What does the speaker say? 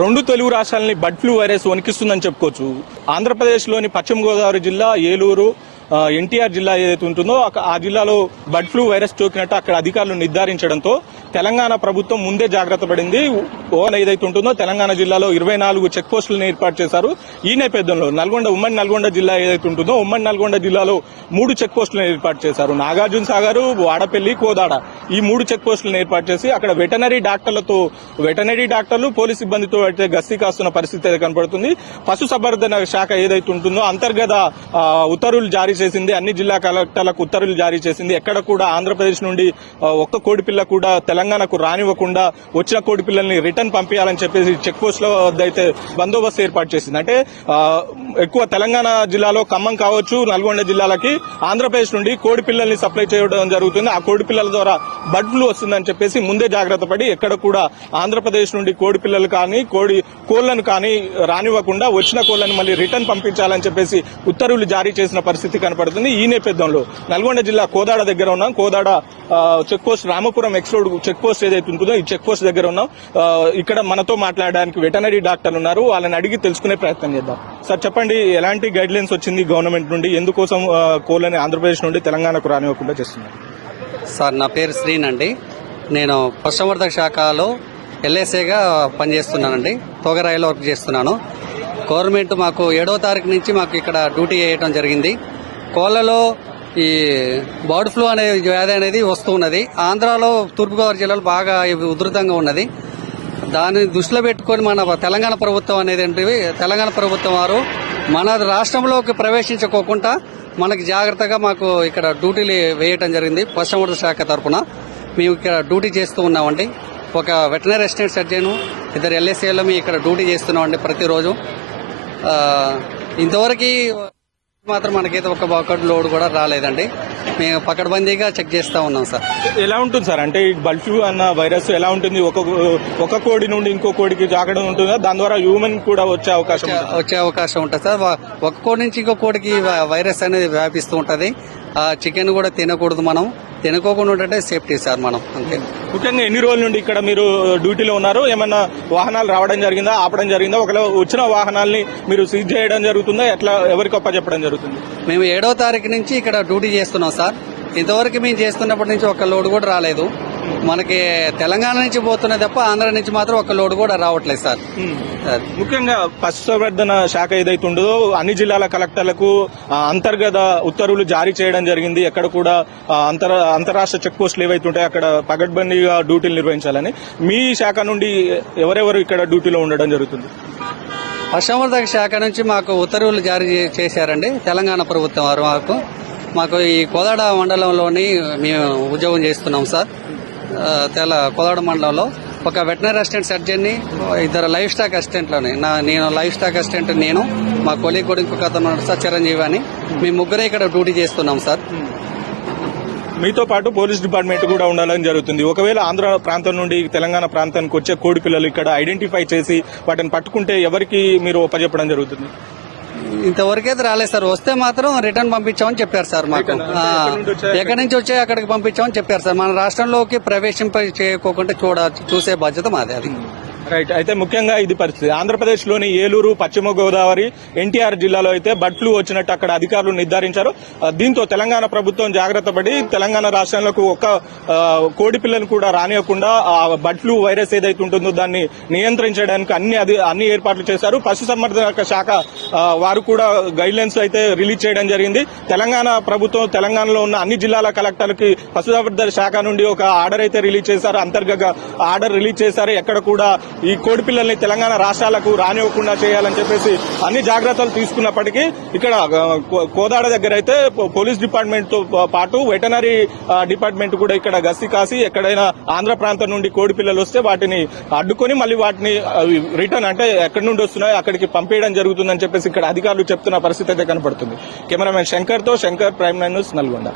రెండు తెలుగు రాష్ట్రాలని bird flu virus వణికిస్తుందని చెప్పుకోవచ్చు. ఆంధ్రప్రదేశ్లోని పశ్చిమ గోదావరి జిల్లా ఏలూరు ఎన్టీఆర్ జిల్లా ఏదైతే ఉంటుందో ఆ జిల్లాలో బర్డ్ ఫ్లూ వైరస్ సోకినట్టు అక్కడ అధికారులు నిర్ధారించడంతో తెలంగాణ ప్రభుత్వం ముందే జాగ్రత్త పడింది. ఓన్ ఏదైతే ఉంటుందో తెలంగాణ జిల్లాలో ఇరవై నాలుగు చెక్ పోస్టులను ఏర్పాటు చేశారు. ఈ నేపథ్యంలో నల్గొండ ఉమ్మడి నల్గొండ జిల్లా ఏదైతే ఉంటుందో ఉమ్మడి నల్గొండ జిల్లాలో మూడు చెక్ పోస్టులను ఏర్పాటు చేశారు. నాగార్జున సాగర్ వాడపల్లి కోదాడ ఈ మూడు చెక్ పోస్టులను ఏర్పాటు చేసి అక్కడ వెటనరీ డాక్టర్లతో వెటనరీ డాక్టర్లు పోలీస్ సిబ్బందితో అయితే గస్తీ కాస్తున్న పరిస్థితి అయితే కనపడుతుంది. పశు సంవర్ధన శాఖ ఏదైతే ఉంటుందో అంతర్గత ఉత్తర్వులు జారీ చేసింది అన్ని జిల్లా కలెక్టర్లకు ఉత్తర్వులు జారీ చేసింది. ఎక్కడ కూడా ఆంధ్రప్రదేశ్ నుండి ఒక్క కోడి పిల్ల కూడా తెలంగాణకు రానివ్వకుండా వచ్చిన కోడి పిల్లల్ని రిటర్న్ పంపించాలని చెప్పేసి చెక్ పోస్ట్లో వద్ద అయితే బందోబస్తు ఏర్పాటు చేసింది. అంటే ఎక్కువ తెలంగాణ జిల్లాలో ఖమ్మం కావచ్చు నల్గొండ జిల్లాలకి ఆంధ్రప్రదేశ్ నుండి కోడి పిల్లల్ని సప్లై చేయడం జరుగుతుంది. ఆ కోడి పిల్లల ద్వారా బర్డ్ ఫ్లూ వస్తుందని చెప్పేసి ముందే జాగ్రత్త పడి ఎక్కడ కూడా ఆంధ్రప్రదేశ్ నుండి కోడి పిల్లలు కానీ కోడి కోళ్ళను కానీ రానివ్వకుండా వచ్చిన కోళ్ళను మళ్ళీ రిటర్న్ పంపించాలని చెప్పేసి ఉత్తర్వులు జారీ చేసిన పరిస్థితి కనపడుతుంది. ఈ నేపథ్యంలో నల్గొండ జిల్లా కోదాడ దగ్గర ఉన్నాం. కోదాడ ఆ, check post Ramapuram X road check post ఏదైతే ఉంటుందో ఈ చెక్ పోస్ట్ దగ్గర ఉన్నాం. ఇక్కడ మనతో మాట్లాడడానికి వెటనరీ డాక్టర్లు ఉన్నారు. వాళ్ళని అడిగి తెలుసుకునే ప్రయత్నం చేద్దాం. సార్ చెప్పండి ఎలాంటి గైడ్ లైన్స్ వచ్చింది గవర్నమెంట్ నుండి? ఎందుకోసం కోళ్ళని ఆంధ్రప్రదేశ్ నుండి తెలంగాణకు రానివ్వకుండా చేస్తున్నారు? సార్ నా పేరు శ్రీన్ అండి. నేను పశుసంవర్ధక శాఖలో ఎల్ఎస్ఏగా పనిచేస్తున్నానండి. తోగరాయిలో వర్క్ చేస్తున్నాను. గవర్నమెంట్ మాకు ఏడో తారీఖు నుంచి మాకు ఇక్కడ డ్యూటీ వేయటం జరిగింది. కోళ్ళలో ఈ బర్డ్ ఫ్లూ అనే వ్యాధి అనేది వస్తూ ఉన్నది ఆంధ్రాలో తూర్పుగోదావరి జిల్లాలో బాగా ఉధృతంగా ఉన్నది. దాన్ని దృష్టిలో పెట్టుకొని మన తెలంగాణ ప్రభుత్వం అనేది ఏంటివి తెలంగాణ ప్రభుత్వం వారు మన రాష్ట్రంలోకి ప్రవేశించుకోకుండా మనకి జాగ్రత్తగా మాకు ఇక్కడ డ్యూటీలు వేయటం జరిగింది. పశుసంవర్ధక శాఖ తరఫున మేము ఇక్కడ డ్యూటీ చేస్తూ ఉన్నామండి. ఒక వెటనరీ అసిస్టెంట్ సర్జన్ ఇద్దరు ఎల్ఎస్ఏలో మేము ఇక్కడ డ్యూటీ చేస్తున్నామండి ప్రతిరోజు. ఆ, ఇంతవరకు మాత్రం మనకైతే ఒక బకెట్ లోడ్ కూడా రాలేదండి. మేము పకడ్బందీగా చెక్ చేస్తూ ఉన్నాం సార్. ఎలా ఉంటుంది సార్? అంటే ఈ బర్డ్ ఫ్లూ అన్న వైరస్ ఎలా ఉంటుంది? ఒక ఒక కోడి నుండి ఇంకో కోడికి జాగడం ఉంటుందా? దాని ద్వారా హ్యూమన్ కూడా వచ్చే అవకాశం? వచ్చే అవకాశం ఉంటుంది సార్. ఒక కోడి నుంచి ఇంకో కోడికి వైరస్ అనేది వ్యాపిస్తూ ఉంటది. చికెన్ కూడా తినకూడదు మనం. తినకోకుండా ఉంటే సేఫ్టీ సార్ మనం అంతే. ముఖ్యంగా ఎన్ని రోజుల నుండి ఇక్కడ మీరు డ్యూటీలో ఉన్నారు? ఏమన్నా వాహనాలు రావడం జరిగిందా ఆపడం జరిగిందా? ఒకవేళ వచ్చిన వాహనాల్ని మీరు సీజ్ చేయడం జరుగుతుందా? ఎట్లా ఎవరికి చెప్పడం జరుగుతుంది? మేము ఏడో తారీఖు నుంచి ఇక్కడ డ్యూటీ చేస్తున్నాం సార్. ఇంతవరకు మేము చేస్తున్నప్పటి నుంచి ఒక లోడ్ కూడా రాలేదు. మనకి తెలంగాణ నుంచి పోతున్నది తప్ప ఆంధ్ర నుంచి మాత్రం ఒక లోడ్ కూడా రావట్లేదు సార్. ముఖ్యంగా పశుసంవర్ధన శాఖ ఏదైతే ఉండదో అన్ని జిల్లాల కలెక్టర్లకు అంతర్గత ఉత్తర్వులు జారీ చేయడం జరిగింది. ఎక్కడ కూడా అంతర అంతరాష్ట్ర చెక్ పోస్టులు ఏవైతే ఉంటాయో అక్కడ పగడ్బందీగా డ్యూటీలు నిర్వహించాలని మీ శాఖ నుండి ఎవరెవరు ఇక్కడ డ్యూటీలో ఉండడం జరుగుతుంది? పశుసంవర్ధక శాఖ నుంచి మాకు ఉత్తర్వులు జారీ చేశారండి తెలంగాణ ప్రభుత్వం వారు మాకు. మాకు ఈ కోదాడ మండలంలోని మేము ఉద్యోగం చేస్తున్నాం సార్. తెల కోదాడ మండలంలో ఒక వెటనరీ అసిస్టెంట్ సర్జన్ని ఇద్దరు లైఫ్ స్టాక్ అసిస్టెంట్లోని నా నేను లైఫ్ స్టాక్ అసిస్టెంట్ నేను మా కొలీగ్ కూడా ఇంకొక అతను సార్ చిరంజీవి అని. మేము ముగ్గురే ఇక్కడ డ్యూటీ చేస్తున్నాం సార్. మీతో పాటు పోలీస్ డిపార్ట్మెంట్ కూడా ఉండాలని జరుగుతుంది. ఒకవేళ ఆంధ్ర ప్రాంతం నుండి తెలంగాణ ప్రాంతానికి వచ్చే కోడి పిల్లలు ఇక్కడ ఐడెంటిఫై చేసి వాటిని పట్టుకుంటే ఎవరికి మీరు ఒప్పజెప్పడం జరుగుతుంది? ఇంతవరకైతే రాలేదు సార్. వస్తే మాత్రం రిటర్న్ పంపించామని చెప్పారు సార్ మాకు. ఎక్కడి నుంచి? వచ్చే అక్కడికి పంపించామని చెప్పారు సార్. మన రాష్ట్రంలోకి ప్రవేశింప చేయకోకుండా చూడ చూసే బాధ్యత మాది అది. రైట్. అయితే ముఖ్యంగా ఇది పరిస్థితి. ఆంధ్రప్రదేశ్లోని ఏలూరు పశ్చిమ గోదావరి ఎన్టీఆర్ జిల్లాలో అయితే బర్డ్ ఫ్లూ వచ్చినట్టు అక్కడ అధికారులు నిర్ధారించారు. దీంతో తెలంగాణ ప్రభుత్వం జాగ్రత్త పడి తెలంగాణ రాష్ట్రంలోకి ఒక్క కోడి పిల్లలు కూడా రానియకుండా ఆ బర్డ్ ఫ్లూ వైరస్ ఏదైతే ఉంటుందో దాన్ని నియంత్రించడానికి అన్ని అది అన్ని ఏర్పాట్లు చేశారు. పశుసంవర్ధక శాఖ వారు కూడా గైడ్ లైన్స్ అయితే రిలీజ్ చేయడం జరిగింది. తెలంగాణ ప్రభుత్వం తెలంగాణలో ఉన్న అన్ని జిల్లాల కలెక్టర్లకి పశుసంవర్ధక శాఖ నుండి ఒక ఆర్డర్ అయితే రిలీజ్ చేశారు. అంతర్గత ఆర్డర్ రిలీజ్ చేశారు. ఎక్కడ కూడా ఈ కోడి పిల్లల్ని తెలంగాణ రాష్ట్రాలకు రానివ్వకుండా చేయాలని చెప్పేసి అన్ని జాగ్రత్తలు తీసుకున్నప్పటికీ ఇక్కడ కోదాడ దగ్గర అయితే పో- పోలీస్ డిపార్ట్మెంట్తో పాటు వెటనరీ డిపార్ట్మెంట్ కూడా ఇక్కడ గస్తీ కాసి ఎక్కడైనా ఆంధ్ర ప్రాంతం నుండి కోడి పిల్లలు వస్తే వాటిని అడ్డుకొని మళ్ళీ వాటిని రిటర్న్ అంటే ఎక్కడి నుండి వస్తున్నాయో అక్కడికి పంపేయడం జరుగుతుందని చెప్పేసి ఇక్కడ అధికారులు చెప్తున్న పరిస్థితి అయితే కనపడుతుంది. Cameraman శంకర్తో Shankar prime nine news Nalgonda.